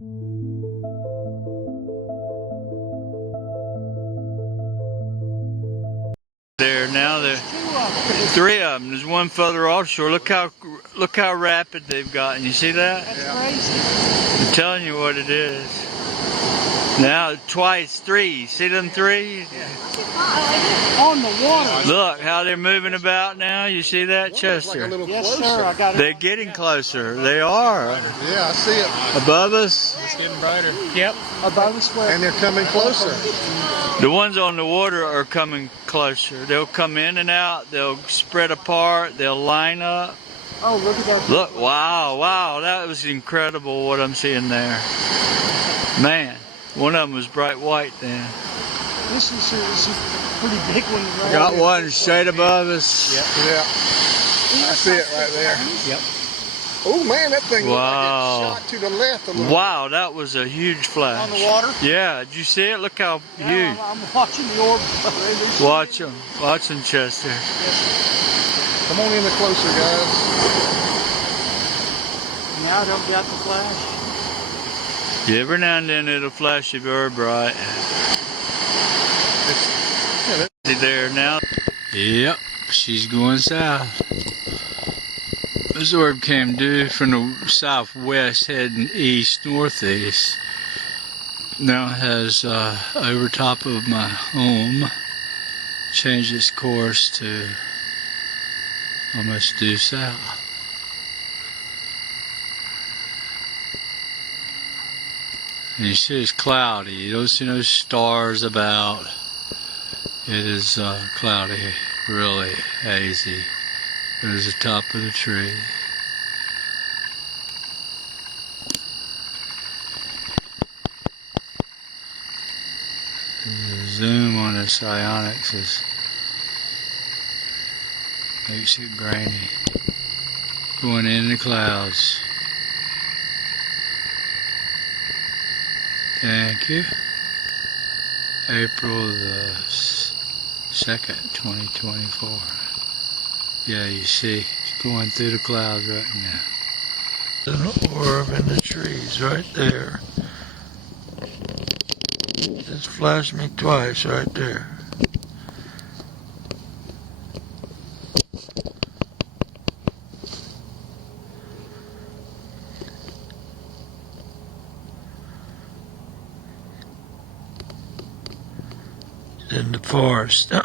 There now, there three of them. There's one further offshore. Look how rapid they've gotten. You see that? That's crazy. I'm telling you what it is. Now twice, three. See them three? On the water. Look how they're moving about now. You see that, Chester? Like yes, sir. I got it. They're getting closer. They are. Yeah, I see it. Above us. It's getting brighter. Yep. Above us. And they're coming closer. The ones on the water are coming closer. They'll come in and out. They'll spread apart. They'll line up. Oh, look at that. Look, wow, that was incredible what I'm seeing there. Man, one of them was bright white then. This is a pretty big one. Right Got there. one straight above us. Yeah. I see it right there. Yep. Oh man, that thing Wow. looked like it shot to the left a little. Wow, that was a huge flash. On the water? Yeah, did you see it? Look how huge. I'm watching the Orbs. Watch them, Chester. Come on in the closer, guys. Now don't get the flash. Yeah, every now and then it'll flash very bright. See there now? Yep, she's going south. This orb came due from the southwest heading east-northeast. Now it has over top of my home changed its course to almost due south. And you see it's cloudy. You don't see no stars about. It is cloudy, really hazy. There's the top of the tree. The zoom on the psionics makes it grainy. Going in the clouds. Thank you. April the 2nd, 2024. Yeah, you see, it's going through the clouds right now. There's an orb in the trees right there. It's flashed me twice right there. In the forest. There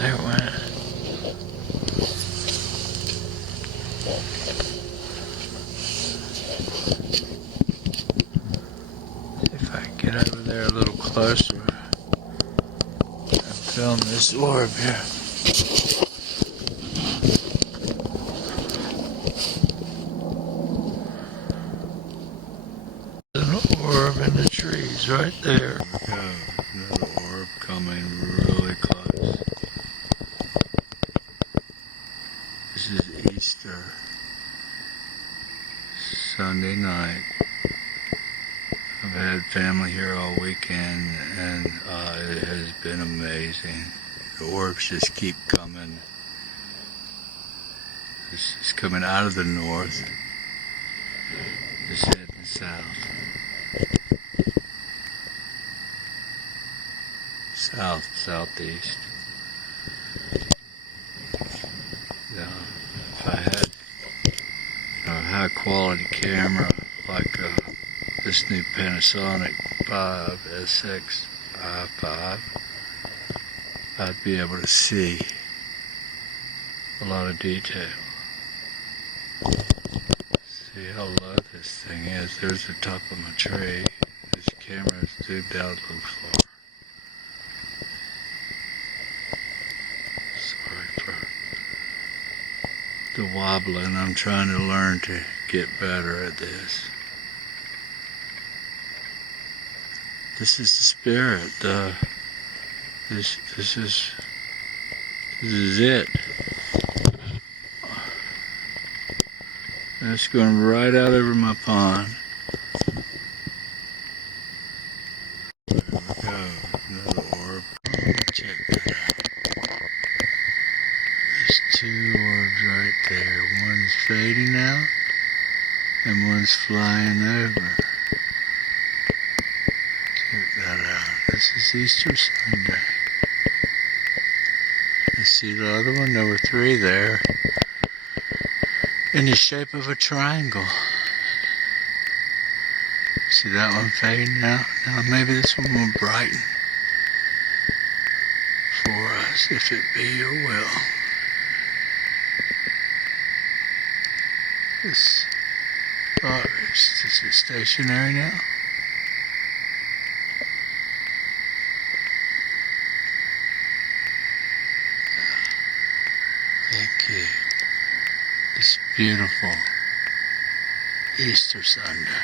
it went. See if I can get over there a little closer and film this orb here. Orb in the trees right there. Another orb coming really close. This is Easter Sunday night. I've had family here all weekend and it has been amazing. The orbs just keep coming. This is coming out of the north. It's heading south. Southeast. Yeah, if I had a high quality camera like this new Panasonic 5 SX55, I'd be able to see a lot of detail. See how low this thing is. There's the top of my tree. This camera is zoomed out a little far. The wobbling. I'm trying to learn to get better at this. This is the spirit. This is it. It's going right out over my pond. There we go. Another orb. Check that out. There's two orbs right there. One's fading out and one's flying over. Check that out. This is Easter Sunday. You see the other one? There were three there in the shape of a triangle. See that one fading out? Now maybe this one will brighten for us, if it be your will. This, oh, is it stationary now? Thank you. It's beautiful Easter Sunday.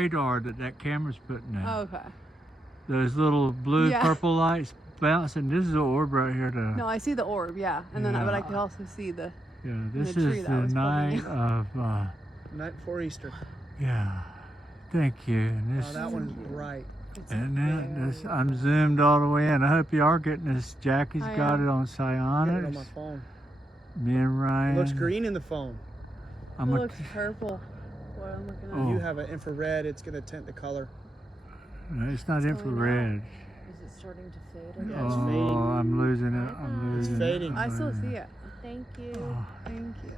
Radar that camera's putting out. Oh, okay. Those little blue purple lights bouncing. This is an orb right here. No, I see the orb, yeah. And then, but I could also see the. Yeah, this the is the night of. Night before Easter. Yeah, thank you. And this, Oh, that one's bright. And then this, I'm zoomed all the way in. I hope you are getting this. Jackie's got it on psionics. Get it on my phone. Me and Ryan. It looks green in the phone. It looks purple. What I'm looking at. Oh. You have an infrared. It's going to tint the color. No, it's not infrared. Is it starting to fade? Yeah, it's fading. Oh, I'm losing it. I'm losing It's fading. I still see it. Thank you. Oh. Thank you.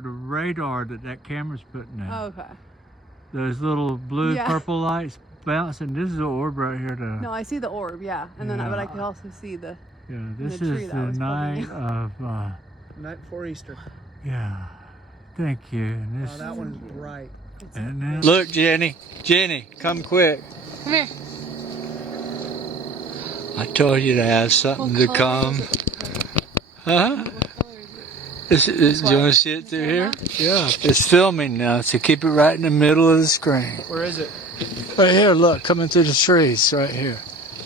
The radar that camera's putting out. Oh, okay. Those little blue purple lights bouncing. This is an orb right here. No, I see the orb, yeah. And then, but I could also see the. Yeah, this is the night of. Night before Easter. Yeah, thank you. And this, Oh, that one's bright. And then, look, Jenny, come quick. Come here. I told you to have something to come. Huh? Do you want to see it through here? Yeah. It's filming now, so keep it right in the middle of the screen. Where is it? Right here, look, coming through the trees, right here.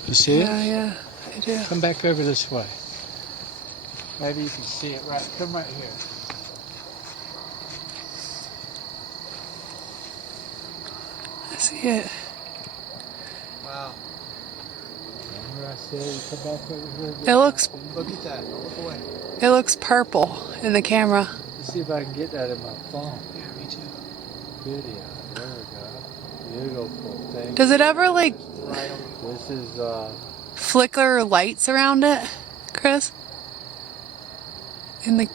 You see it? Yeah, I do. Come back over this way. Maybe you can see it right. Come right here. I see it. Wow. Remember I said you come back over here? It looks. Look at that. Look away. It looks purple in the camera. Let's see if I can get that in my phone. Yeah, me too. Video. There we go. Beautiful thing. Does it ever like This is flicker lights around it, Chris? In the.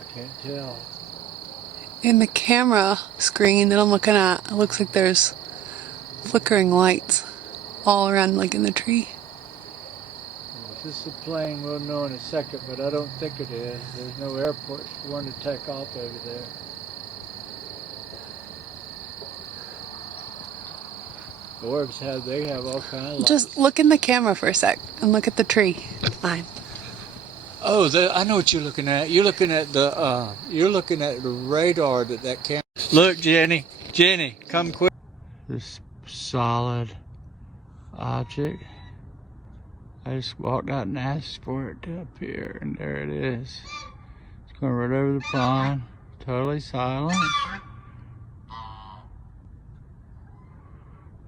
I can't tell. In the camera screen that I'm looking at, it looks like there's flickering lights all around, like in the tree. Well, if this is a plane, we'll know in a second, but I don't think it is. There's no airport for one to take off over there. Orbs they have all kinds of lights. Just look in the camera for a sec and look at the tree line. Oh, I know what you're looking at. You're looking at the radar that camera. Look, Jenny, come quick. This solid object. I just walked out and asked for it to appear, and there it is. It's going right over the pond, totally silent.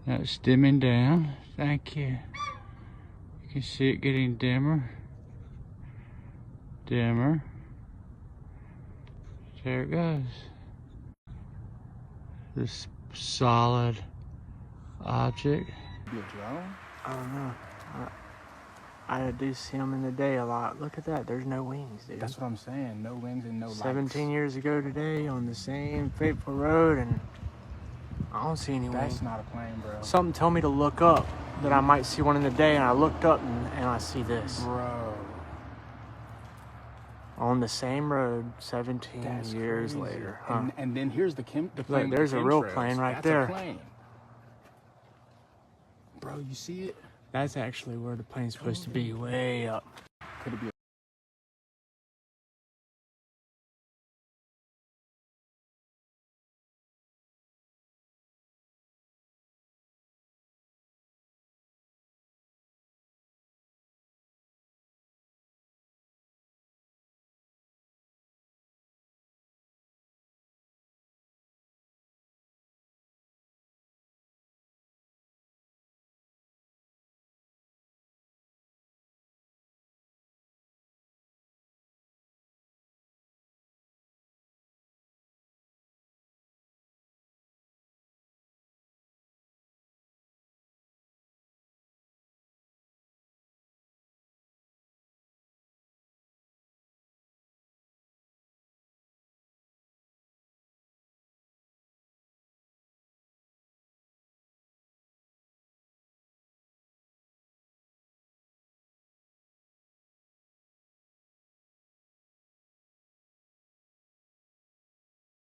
Now it's dimming down. Thank you. You can see it getting dimmer. Dimmer. There it goes. This solid object. Be a drone? I don't know. I do see them in the day a lot. Look at that. There's no wings, dude. That's what I'm saying. No wings and no lights. 17 years ago today on the same fateful road, and I don't see any wings. That's not a plane, bro. Something told me to look up that I might see one in the day, and I looked up and I see this. Bro. On the same road 17 That's years crazy. later. Huh? And then here's the plane. Look, there's a real chemtrails. plane right That's there. A plane. Bro, you see it? That's actually where the plane's supposed to be, way up. Could it be